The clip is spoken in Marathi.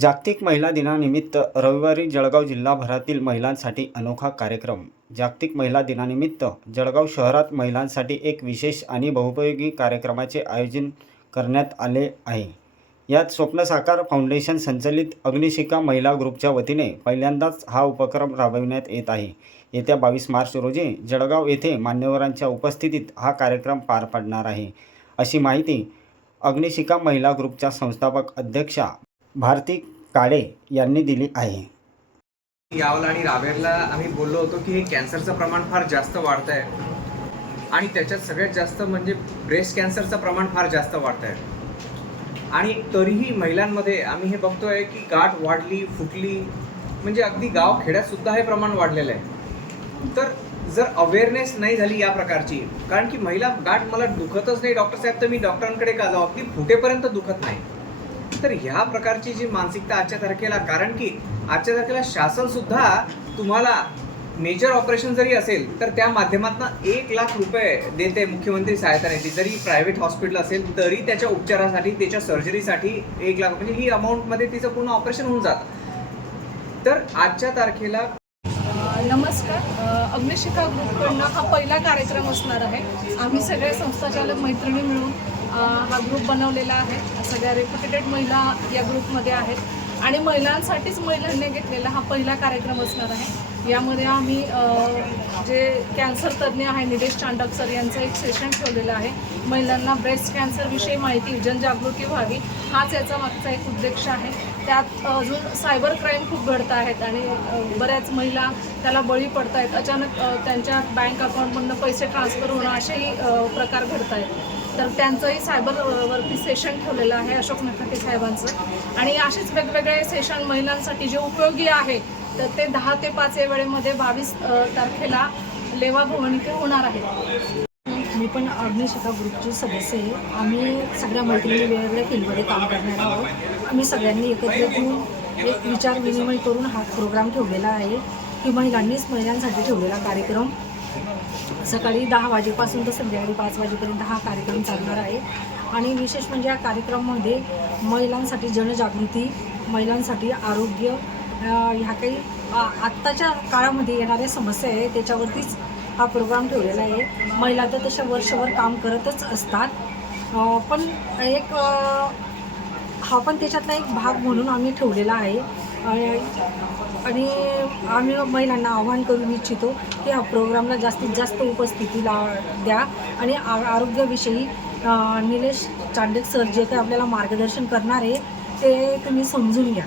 जागतिक महिला दिनानिमित्त रविवारी जळगाव जिल्हाभरातील महिलांसाठी अनोखा कार्यक्रम. जागतिक महिला दिनानिमित्त जळगाव शहरात महिलांसाठी एक विशेष आणि बहुपयोगी कार्यक्रमाचे आयोजन करण्यात आले आहे. यात स्वप्न साकार फाउंडेशन संचलित अग्निशिखा महिला ग्रुपच्या वतीने पहिल्यांदाच हा उपक्रम राबविण्यात येत आहे. येत्या 22 मार्च रोजी जळगाव येथे मान्यवरांच्या उपस्थितीत हा कार्यक्रम पार पडणार आहे, अशी माहिती अग्निशिखा महिला ग्रुपच्या संस्थापक अध्यक्षा भारती काळे यांनी दिली आहे. यावल आणि रावेरला आम्ही बोललो होतो की हे कॅन्सरचं प्रमाण फार जास्त वाढतं आहे आणि त्याच्यात सगळ्यात जास्त म्हणजे ब्रेस्ट कॅन्सरचं प्रमाण फार जास्त वाढतं आहे. आणि तरीही महिलांमध्ये आम्ही हे बघतोय की गाठ वाढली, फुटली, म्हणजे अगदी गाव खेड्यातसुद्धा हे प्रमाण वाढलेलं आहे. तर जर अवेअरनेस नाही झाली या प्रकारची, कारण की महिला गाठ मला दुखतच नाही डॉक्टर साहेब, तर मी डॉक्टरांकडे का जाऊ, अगदी फुटेपर्यंत दुखत नाही. तर ह्या प्रकारची जी मानसिकता आजच्या तारखेला, कारण की आजच्या तारखेला शासनसुद्धा तुम्हाला मेजर ऑपरेशन जरी असेल तर त्या माध्यमातून 1 लाख रुपये देते मुख्यमंत्री सहायता निधी. जरी प्रायव्हेट हॉस्पिटल असेल तरी त्याच्या उपचारासाठी, त्याच्या सर्जरीसाठी 1 लाख, म्हणजे ही अमाऊंटमध्ये तिचं पूर्ण ऑपरेशन होऊन जातं. तर आजच्या तारखेला नमस्कार. अग्निशिखा ग्रुपकडनं हा पहिला कार्यक्रम असणार आहे. आम्ही सगळे संस्थाचालक मैत्रिणी मिळून हा ग्रुप बनवलेला आहे. सगळ्या रेप्युटेड महिला या ग्रुपमध्ये आहेत आणि महिलांसाठीच महिलांनी घेतलेला हा पहिला कार्यक्रम असणार आहे. यामध्ये आम्ही जे कॅन्सर तज्ज्ञ आहे निलेश चांडक सर यांचं एक सेशन ठेवलेलं आहे. महिलांना ब्रेस्ट कॅन्सरविषयी माहिती, जनजागृती व्हावी, हाच याचा मागचा एक उद्देश आहे. त्यात अजून सायबर क्राईम खूप घडत आहेत आणि बऱ्याच महिला त्याला बळी पडत आहेत. अचानक त्यांच्या बँक अकाउंटमधून पैसे ट्रान्सफर होणं असेही प्रकार घडत आहेत. तर त्यांचंही सायबरवरती सेशन ठेवलेलं आहे अशोक नखाते साहेबांचं. आणि असेच वेगवेगळे सेशन महिलांसाठी जे उपयोगी आहे तर ते 10 ते 5 या वेळेमध्ये 22 तारखेला लेवा भवन इथे होणार आहे. मी पण अग्निशिखा ग्रुपची सदस्य आहे. आम्ही सगळ्या मैत्रिणी वेगवेगळ्या फील्डमध्ये काम करणार आहोत. आम्ही सगळ्यांनी एकत्र येऊन एक विचार विनिमय करून हा प्रोग्राम ठेवलेला आहे की महिलांसाठी ठेवलेला कार्यक्रम सकाळी 10 वाजेपासून तर संध्याकाळी 5 वाजेपर्यंत हा कार्यक्रम चालणार आहे. आणि विशेष म्हणजे या कार्यक्रमामध्ये महिलांसाठी जनजागृती, महिलांसाठी आरोग्य, ह्या काही आत्ताच्या काळामध्ये येणाऱ्या समस्या आहे त्याच्यावरतीच हा प्रोग्राम ठेवलेला आहे. महिला तर तशा वर्षभर काम करतच असतात, पण एक हा पण त्याच्यातला एक भाग म्हणून आम्ही ठेवलेला आहे. आणि आम्ही महिलांना आवाहन करू इच्छितो की ह्या प्रोग्रामला जास्तीत जास्त उपस्थिती द्या आणि आरोग्याविषयी निलेश चांडक सर जे काही आपल्याला मार्गदर्शन करणार आहे ते तुम्ही समजून घ्या.